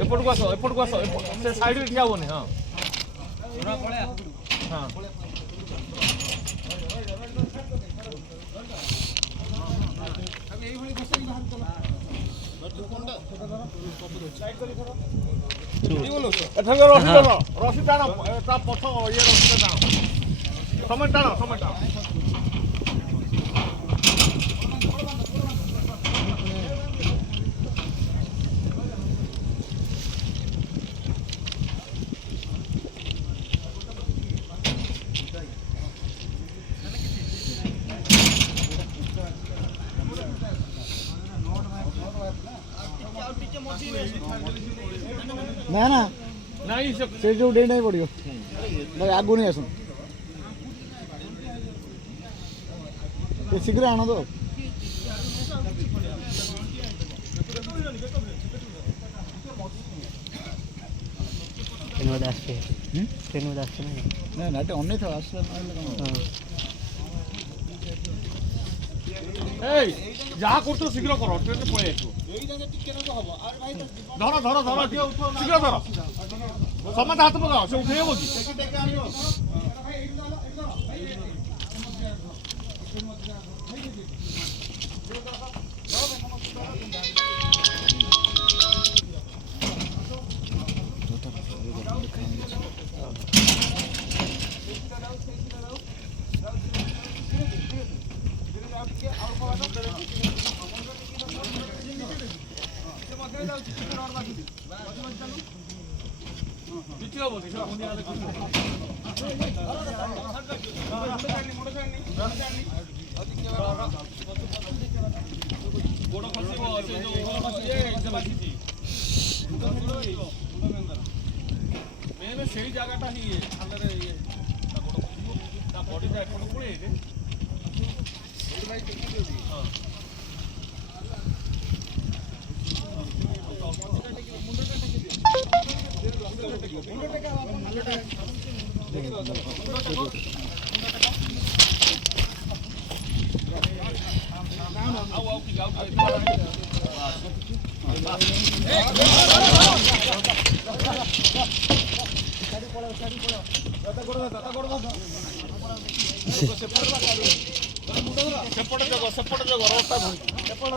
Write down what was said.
एपटको आस से साइड रे ठिया होने हां हां रसी टाण पछ ये रसी टाण समय टाण ना ना नहीं से जो डे नहीं पड़ियो भाई आगु नहीं आसुन ये शीघ्र आनो तो ट्रेन में आसते ना नाटे अन्य था आसला जहाँ करतो शीघ्र कर ट्रेन पळे धर धर धर शीघ्र धर समस्त हाथ पकाओ से उठे हो से जगह ही बॉडी पड़े सेपट जगह रास्ता जगह